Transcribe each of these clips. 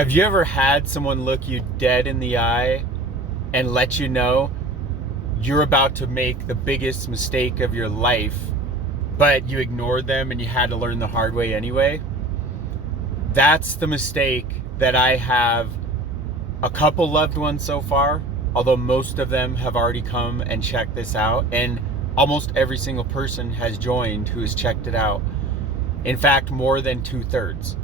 Have you ever had someone look you dead in the eye and let you know you're about to make the biggest mistake of your life, but you ignored them and you had to learn the hard way anyway? That's the mistake that I have a couple loved ones so far, although most of them have already come and checked this out, and almost every single person has joined who has checked it out. In fact, more than 2/3,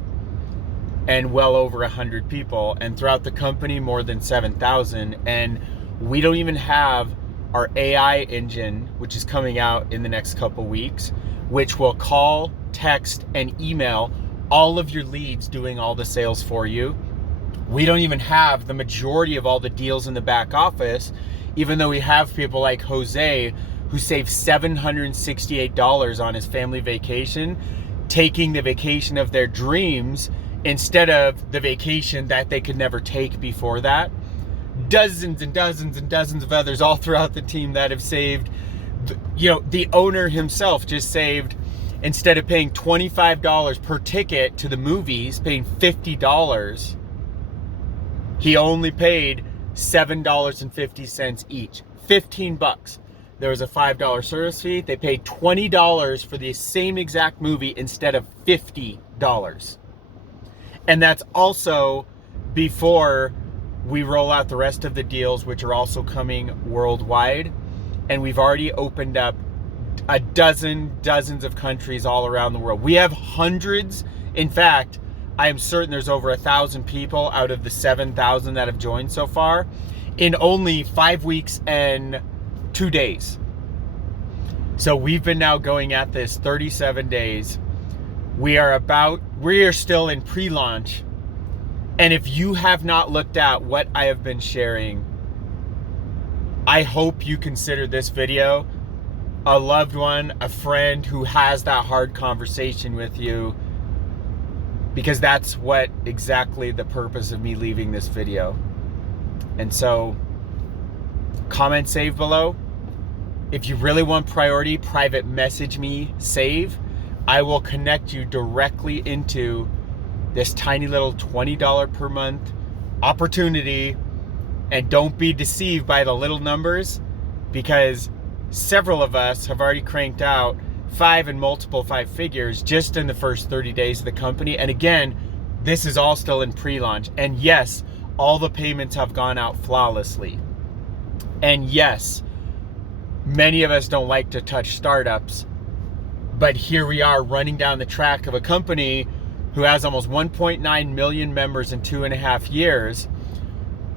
and well over 100 people, and throughout the company more than 7,000. And we don't even have our AI engine, which is coming out in the next couple weeks, which will call, text, and email all of your leads, doing all the sales for you. We don't even have the majority of all the deals in the back office, even though we have people like Jose who saved $768 on his family vacation, taking the vacation of their dreams instead of the vacation that they could never take before that. Dozens and dozens and dozens of others all throughout the team that have saved. The owner himself just saved, instead of paying $25 per ticket to the movies, paying $50, he only paid $7.50 each. $15. There was a $5 service fee. They paid $20 for the same exact movie instead of $50. And that's also before we roll out the rest of the deals, which are also coming worldwide. And we've already opened up dozens of countries all around the world. We have hundreds. In fact, I am certain there's over 1,000 people out of the 7,000 that have joined so far in only 5 weeks and 2 days. So we've been now going at this 37 days. We are still in pre-launch. And if you have not looked at what I have been sharing, I hope you consider this video a loved one, a friend who has that hard conversation with you, because that's what exactly the purpose of me leaving this video. And so, comment save below. If you really want priority, private message me, save. I will connect you directly into this tiny little $20 per month opportunity. And don't be deceived by the little numbers, because several of us have already cranked out 5 and multiple 5 figures just in the first 30 days of the company. And again, this is all still in pre-launch. And yes, all the payments have gone out flawlessly. And yes, many of us don't like to touch startups, but here we are running down the track of a company who has almost 1.9 million members in 2.5 years.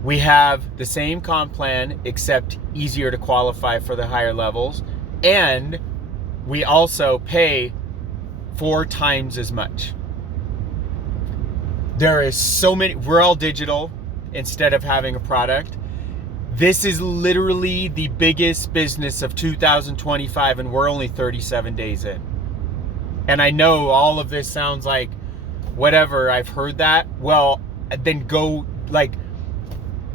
We have the same comp plan, except easier to qualify for the higher levels. And we also pay 4 times as much. There is so many, we're all digital instead of having a product. This is literally the biggest business of 2025, and we're only 37 days in. And I know all of this sounds like whatever, I've heard that. Well, then go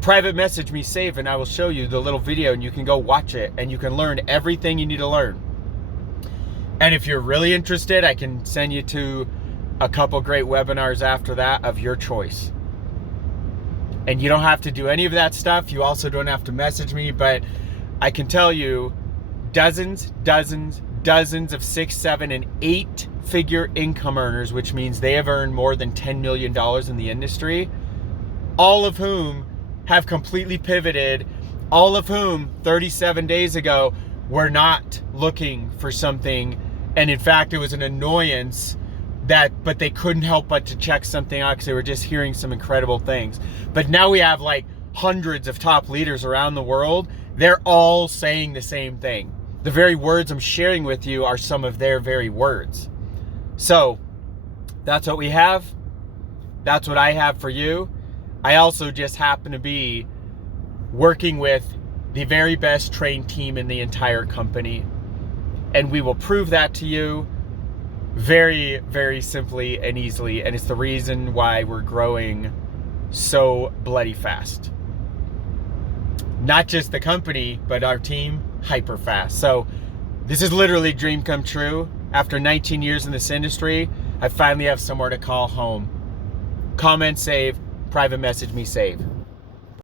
private message me, save, and I will show you the little video, and you can go watch it and you can learn everything you need to learn. And if you're really interested, I can send you to a couple great webinars after that of your choice. And you don't have to do any of that stuff. You also don't have to message me, but I can tell you dozens of 6, 7, and 8 figure income earners, which means they have earned more than $10 million in the industry, all of whom have completely pivoted, all of whom 37 days ago were not looking for something. And in fact, it was an annoyance but they couldn't help but to check something out because they were just hearing some incredible things. But now we have hundreds of top leaders around the world. They're all saying the same thing. The very words I'm sharing with you are some of their very words. So that's what we have. That's what I have for you. I also just happen to be working with the very best trained team in the entire company. And we will prove that to you very, very simply and easily. And it's the reason why we're growing so bloody fast. Not just the company, but our team, hyper fast. So this is literally dream come true. After 19 years in this industry, I finally have somewhere to call home. Comment, save, private message me save.